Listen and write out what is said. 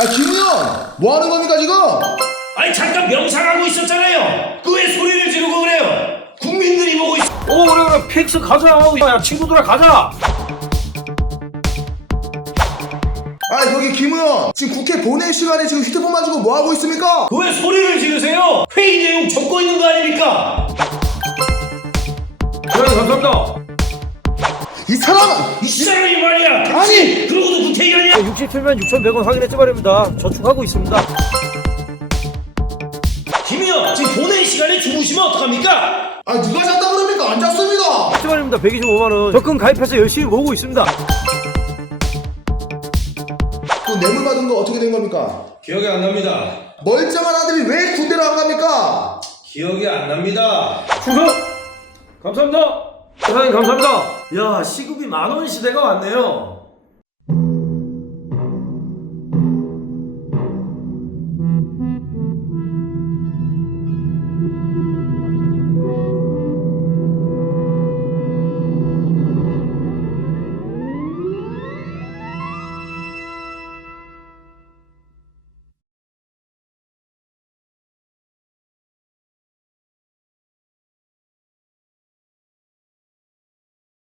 아, 김 의원! 뭐 하는 겁니까, 지금? 아니 잠깐 명상하고 있었잖아요. 그 왜 소리를 지르고 그래요? 국민들이 보고 있어. 그래 PX 가자. 야 친구들아 가자. 아, 저기 김 의원! 지금 국회 본회 시간에 지금 휴대폰 가지고 뭐 하고 있습니까? 그 왜 소리를 지르세요? 회의 내용 적고 있는 거 아닙니까? 그래 감사합니다. 이 사람은! 이 사람이 말이야. 아니! 그러고도 국회의원이야? 67만 6,100원 확인했지 말입니다. 저축하고 있습니다. 김이요. 지금 본회의 시간에 주무시면 어떡합니까? 아, 누가 잤다 그럽니까? 안 잤습니다! 했지 말입니다. 125만 원. 적금 가입해서 열심히 모으고 있습니다. 그 뇌물 받은 거 어떻게 된 겁니까? 기억이 안 납니다. 멀쩡한 아들이 왜 군대를 안 갑니까? 기억이 안 납니다. 충성! 감사합니다. 사장님 감사합니다. 야 시급이 10,000원 시대가 왔네요.